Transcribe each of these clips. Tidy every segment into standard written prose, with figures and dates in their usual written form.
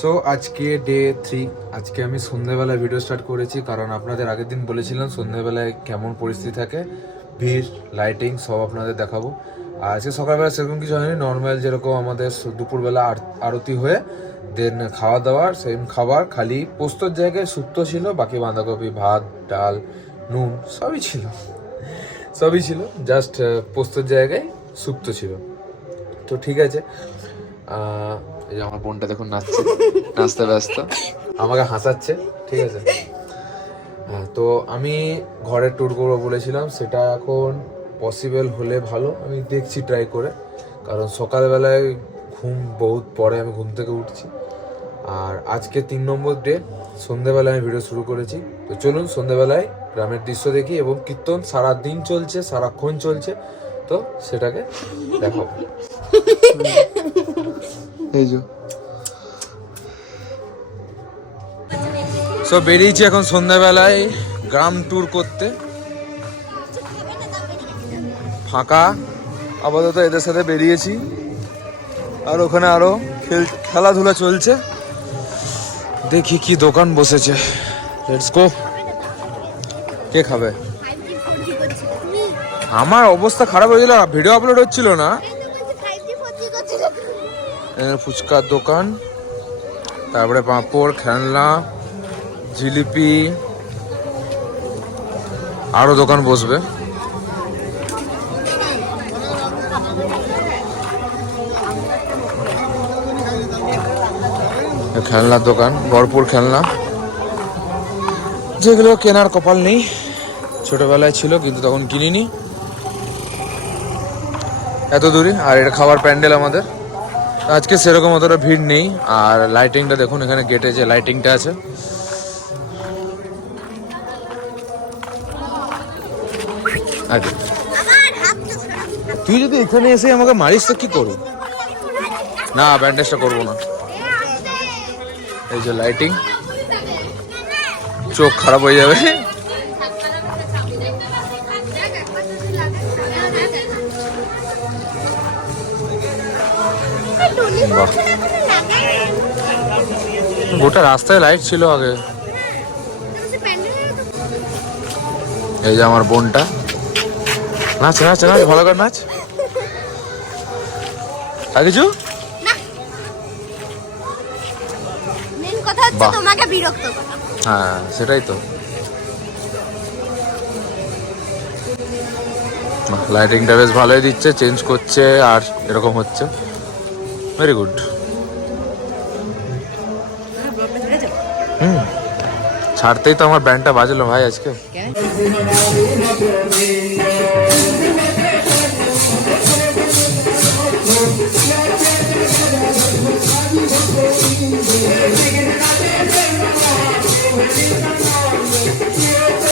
So আজকে day 3। আজকে আমি সন্ধ্যেবেলায় ভিডিও স্টার্ট করেছি, কারণ আপনাদের আগের দিন বলেছিলাম সন্ধ্যেবেলায় কেমন পরিস্থিতি থাকে, ভিড়, লাইটিং সব আপনাদের দেখাবো। আর আজকে সকালবেলা সেরকম কিছু হয়নি, নর্মাল যেরকম আমাদের দুপুরবেলা আরতি হয়ে দেন খাওয়া দাওয়ার সেম খাবার, খালি পোস্তর জায়গায় শুক্তো ছিল, বাকি বাঁধাকপি, ভাত, ডাল, নুন সবই ছিল, জাস্ট পোস্তর জায়গায় শুক্তো ছিল। তো ঠিক আছে, এই যে আমার বোনটা দেখুন নাচতে ব্যস্ত, আমাকে হাসাচ্ছে, ঠিক আছে। হ্যাঁ, তো আমি ঘরের ট্যুর করবো বলেছিলাম, সেটা এখন পসিবল হলে ভালো, আমি দেখছি ট্রাই করে, কারণ সকালবেলায় বহুত পরে আমি ঘুম থেকে উঠছি। আর আজকে 3 নম্বর ডে, সন্ধ্যেবেলায় আমি ভিডিও শুরু করেছি। তো চলুন সন্ধ্যেবেলায় গ্রামের দৃশ্য দেখি, এবং কীর্তন সারাদিন চলছে, সারাক্ষণ চলছে, তো সেটাকে দেখাবো। এই যে সব বেরিয়েছি এখন সন্ধ্যাবেলায় গ্রাম ট্যুর করতে, ফাঁকা আপাতত এদের সাথে বেরিয়েছি। আর ওখানে আরো খেলাধুলা চলছে, দেখি কি দোকান বসেছে। Let's go. কে খাবে? আমার অবস্থা খারাপ হয়ে গেল, ভিডিও আপলোড হচ্ছিল না। ফুচকার দোকান, তারপরে পাঁপড়, খেলনা, জিলিপি, আরো দোকান বসবে। খেলনার দোকান, ভরপুর খেলনা, যেগুলো কেনার কপাল নেই, ছোটবেলায় ছিল কিন্তু তখন কিনিনি এত দূরে। আর এটা খাবার প্যান্ডেল আমাদের, আজকে সেরকম অতটা ভিড় নেই। আর লাইটিংটা দেখুন, এখানে গেটে যে লাইটিংটা আছে, তুই যদি এখানে এসে আমাকে মারিস তো কি করবো? না, ব্যান্ডেজটা করবো না। এই যে লাইটিং, চোখ খারাপ হয়ে যাবে। গোটা রাস্তায় লাইট ছিল আগে। এই যে আমার বোনটা, নাচ নাচ নাচ, ভালো করে নাচ। আর কিছু হ্যাঁ, সেটাই তো। লাইটিংটা বেশ ভালোই দিচ্ছে, চেঞ্জ করছে, আর এরকম হচ্ছে, ভেরি গুড। ছাড়তেই তো আমার ব্যান্ডটা বাজলো ভাই আজকে।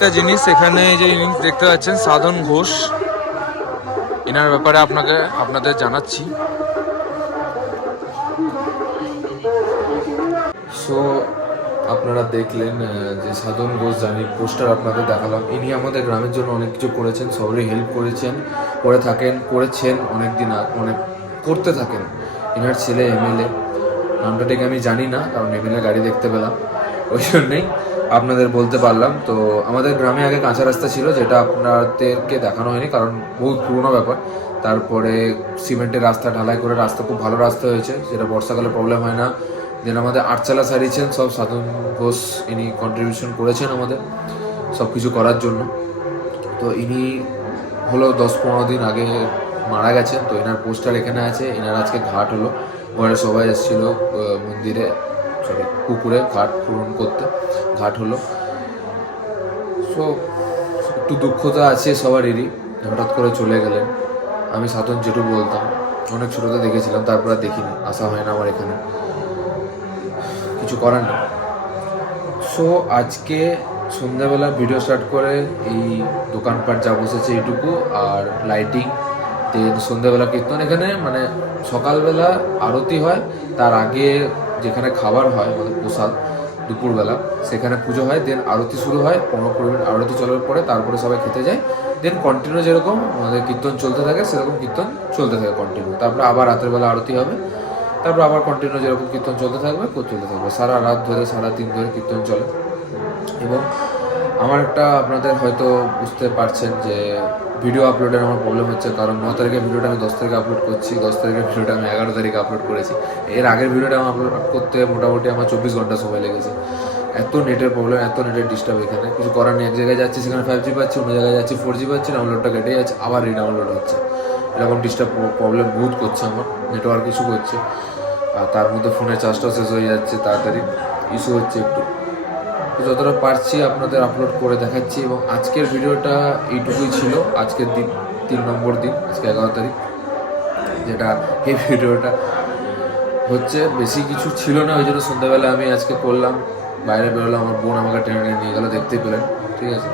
একটা জিনিস, এখানে যে জিনিস দেখতে পাচ্ছেন, সাধন ঘোষ, এনার ব্যাপারে আপনাদের জানাচ্ছি। সো আপনারা দেখলেন যে সাধন ঘোষ জানি পোস্টার আপনাদের দেখালাম। ইনি আমাদের গ্রামের জন্য অনেক কিছু করেছেন, সবারই হেল্প করেছেন, করেছেন অনেক করতে থাকেন। এনার ছেলে এমএলএ, নামটা ঠিক আমি জানি না, কারণ এমএলএ গাড়ি দেখতে পেলাম, ওই জন্যই আপনাদের বলতে পারলাম। তো আমাদের গ্রামে আগে কাঁচা রাস্তা ছিল, যেটা আপনাদেরকে দেখানো হয়নি, কারণ বহুত পুরোনো ব্যাপার। তারপরে সিমেন্টের রাস্তা ঢালাই করে রাস্তা, খুব ভালো রাস্তা হয়েছে, যেটা বর্ষাকালে প্রবলেম হয় না। দেন আমাদের আটচালা সারিয়েছেন সব সাধন ঘোষ, ইনি কন্ট্রিবিউশন করেছেন আমাদের সব কিছু করার জন্য। তো ইনি হলো 10-15 দিন আগে মারা গেছেন, তো এনার পোস্টার এখানে আছে। এনার আজকে ঘাট হলো, ঘরে সবাই এসেছিলো মন্দিরে, পুকুরে ঘাট পূরণ করতে, ঘাট হলো। সো একটু দুঃখতা আছে সবারই, হঠাৎ করে চলে গেলেন। আমি সাধন যেটুকু বলতাম, অনেক ছোটোতে দেখেছিলাম, তারপর আর দেখিনি, আসা হয় না আমার এখানে, কিছু করার নেই। সো আজকে সন্ধ্যাবেলা ভিডিও স্টার্ট করে এই দোকানপাট যা বসেছে এইটুকু, আর লাইটিং, দেন সন্ধ্যাবেলা কীর্তন। এখানে মানে সকালবেলা আরতি হয়, তার আগে যেখানে খাবার হয় আমাদের প্রসাদ দুপুরবেলা, সেখানে পুজো হয়, দেন আরতি শুরু হয়, 15-20 মিনিট আরতি চলার পরে তারপরে সবাই খেতে যায়, দেন কন্টিনিউ যেরকম আমাদের কীর্তন চলতে থাকে সেরকম কীর্তন চলতে থাকে কন্টিনিউ। তারপরে আবার রাতের বেলা আরতি হবে, তারপর আবার কন্টিনিউ যেরকম কীর্তন চলতে থাকবে চলতে থাকবে, সারা রাত ধরে সারা দিন ধরে কীর্তন চলে। এবং আমার একটা, আপনাদের হয়তো বুঝতে পারছেন যে ভিডিও আপলোডের আমার প্রবলেম হচ্ছে, কারণ 9 তারিখের ভিডিওটা আমি 10 তারিখে আপলোড করছি, 10 তারিখের ভিডিওটা আমি 11 তারিখে আপলোড করেছি। এর আগের ভিডিওটা আমার আপলোড করতে মোটামুটি আমার 24 ঘন্টা সময় লেগেছে। এত নেটের প্রবলেম, এত নেটের ডিস্টার্ব, এখানে কিছু করার নেই। এক জায়গায় যাচ্ছি সেখানে 5G পাচ্ছি, অন্য জায়গায় যাচ্ছি 4G পাচ্ছি, ডাউনলোডটা কেটে যাচ্ছে, আবার রিডাউনলোড হচ্ছে। এরকম ডিস্টার্ব প্রবলেম বহুত করছে আমার, নেটওয়ার্ক ইস্যু করছে। আর তার মধ্যে ফোনের চার্জটাও শেষ হয়ে যাচ্ছে তাড়াতাড়ি, ইস্যু হচ্ছে একটু। তো যতটা পারছি আপনাদের আপলোড করে দেখাচ্ছি। এবং আজকের ভিডিওটা এইটুকুই ছিল। আজকের দিন 3 নম্বর দিন, আজকে 11 তারিখ, যেটা এই ভিডিওটা হচ্ছে। বেশি কিছু ছিল না, ওই জন্য সন্ধ্যাবেলা আমি আজকে করলাম। বাইরে বেরোলাম, আমার বোন আমাকে টেনে টেনে নিয়ে গেলো, দেখতেই পেলেন, ঠিক আছে।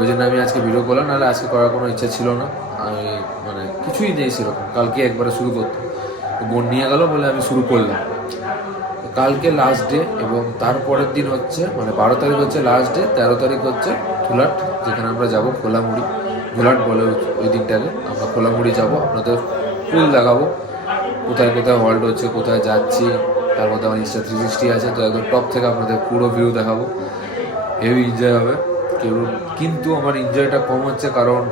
ওই জন্য আমি আজকে ভিডিও করলাম, নাহলে আজকে করার কোনো ইচ্ছা ছিল না। আমি মানে কিছুই নেই সেরকম, কালকে একবারে শুরু করতাম, বোন নিয়ে গেল বলে আমি শুরু করলাম। কালকে লাস্ট ডে, এবং তারপরের দিন হচ্ছে মানে 12 তারিখ হচ্ছে লাস্ট ডে, 13 তারিখ হচ্ছে ধুলাট, যেখানে আমরা যাবো খোলামুড়ি। ধুলাট বলে ওই দিনটাকে, আমরা খোলামুড়ি যাবো, আপনাদের ফুল দেখাবো কোথায় কোথায় হল্ট হচ্ছে, কোথায় যাচ্ছি। তার মধ্যে আমার ইনস্টা 360 আছে, তো একদম টপ থেকে আপনাদের পুরো ভিউ দেখাবো। হেভি এনজয় হবে কিন্তু আমার এনজয়টা কম হচ্ছে, কারণ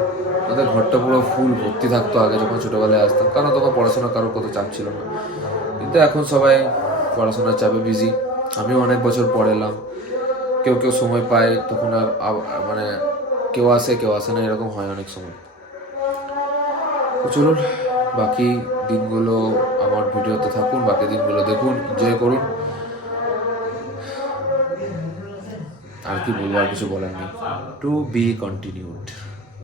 আমাদের ঘরটা পুরো ফুল ভর্তি থাকতো আগে যখন ছোটোবেলায় আসতাম, কারণ তখন পড়াশোনা কারোর কত চাপ ছিল না। কিন্তু এখন সবাই পড়াশোনার চাপে বিজি, আমিও অনেক বছর পর এলাম। কেউ কেউ সময় পায় তখন মানে কেউ আসে না, এরকম হয় অনেক সময়। তো চলুন, বাকি দিনগুলো আমার ভিডিওতে থাকুন, বাকি দিনগুলো দেখুন, এনজয় করুন। আর কি বলবো, আর কিছু বলার নেই। To be continued.